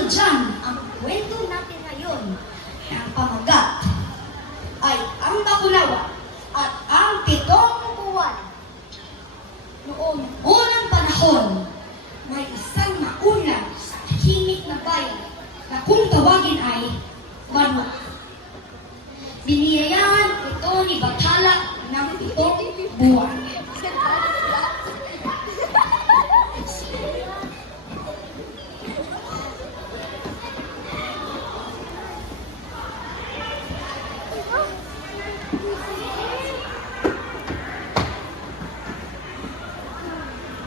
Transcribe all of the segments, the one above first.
Dahil dyan, ang kwento natin ngayon ng pamagat ay ang bakulawa at ang pitong buwan. Noong unang panahon, may isang mauna sa himik na bayan na kung tawagin ay Manua. Biniyayaan ito ni Batala ng pitong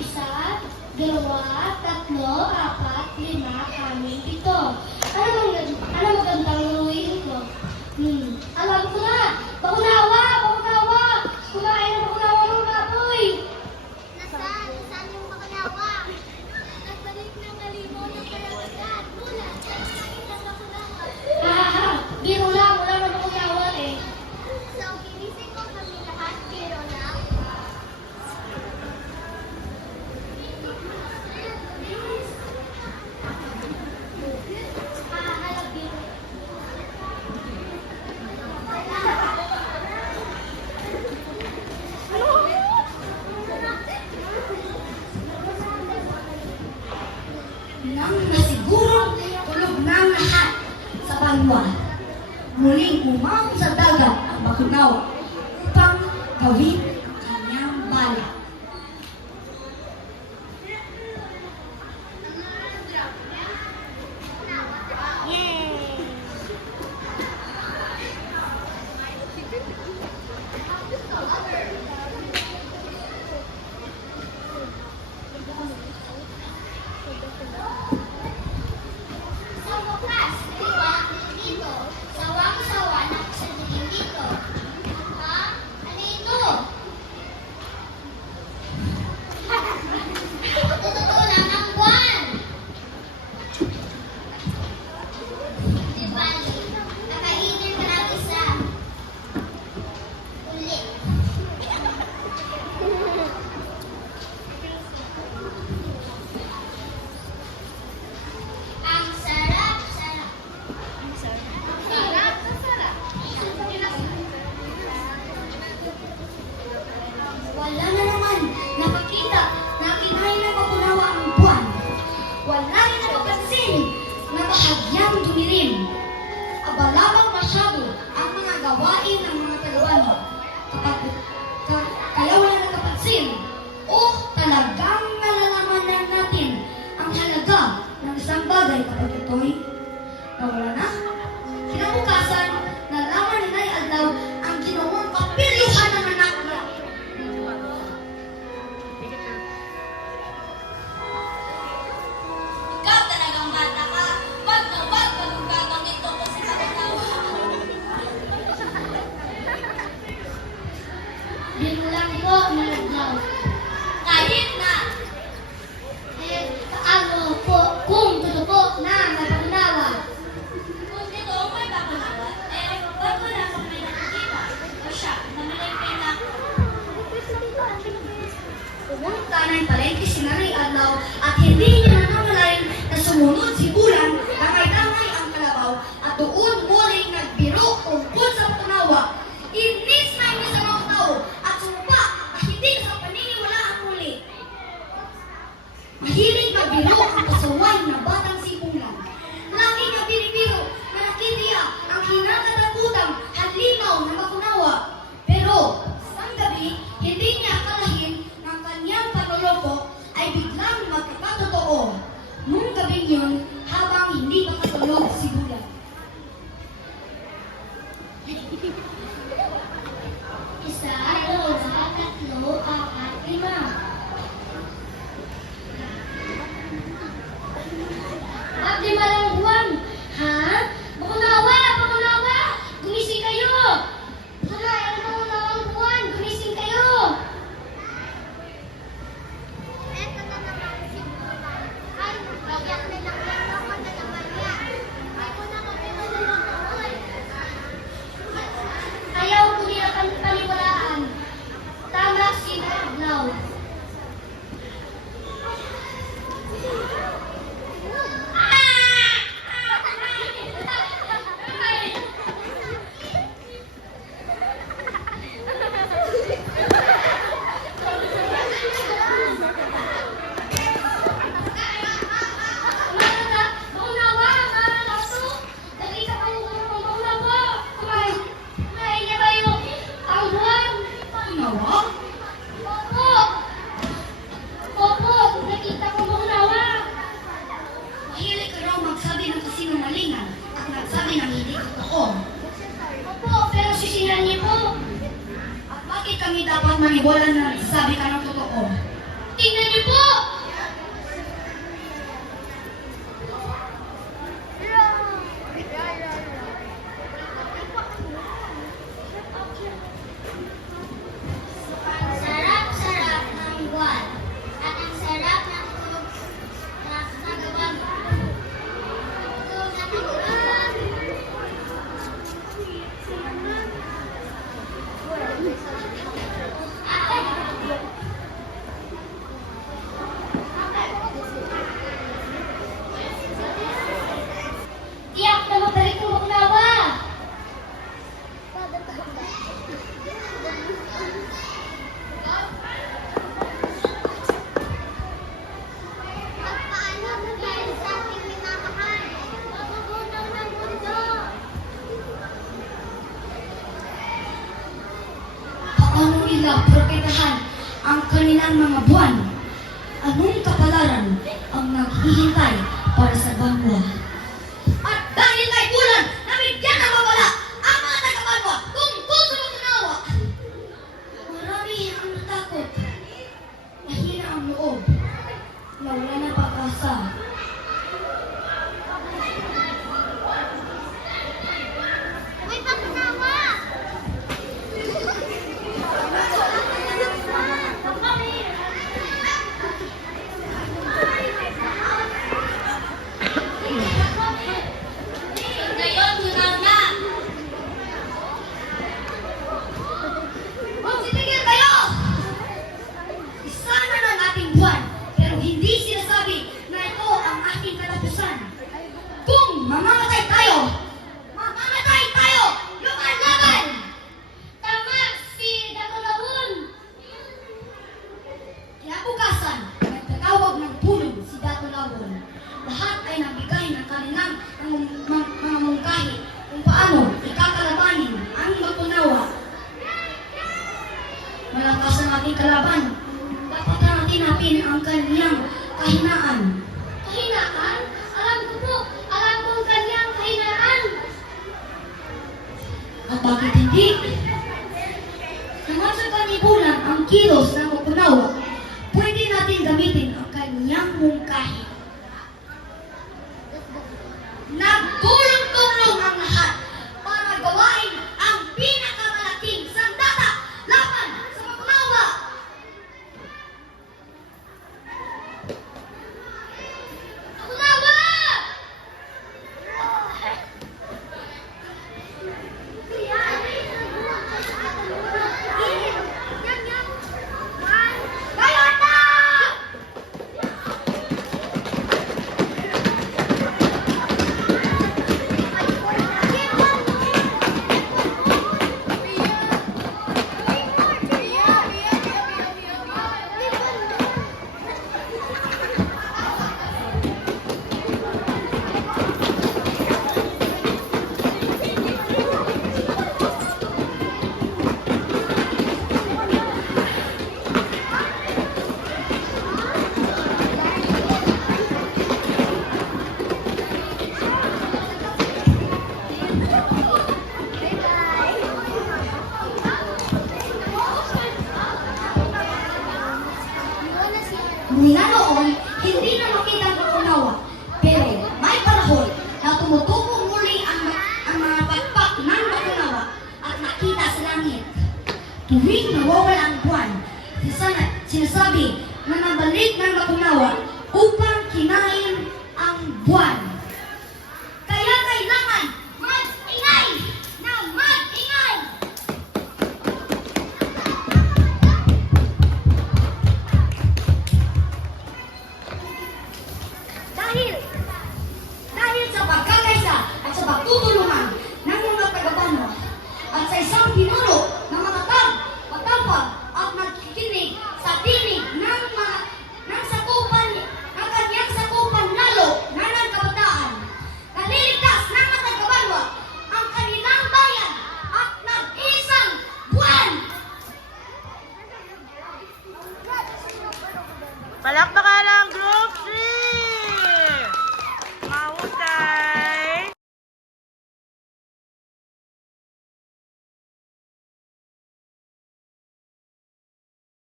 isa, dalawa, tatlo, apat, lima, anim, pito. Ano magandang, ano magandang luwiin ko? Hmm, alam ko na! Paunawa! Paunawa! lang na siguro tulog na lahat sa banwa. Muling umang sa dagat ang Makunaw upang gawin sin. kanan, palengke, sinari, adlaw, at manibola na nagsasabi ka ng nila propetahan ang kanilang mga buwan. Anong kapalaran ang naghihintay para sa bangwa? At dahil kay Bulan, nabigyan ng babala ang mga taga-bangwa kung kusunod na nawa. Marami ang natakot. Nahina ang loob. Nawala na pag-asa. At bakit hindi? Naman sa kanibulan ang kilos ng Okunawa Tuwing nawawala ang buwan, sinasabi na nabalik ng makunawa upang kinain ang buwan.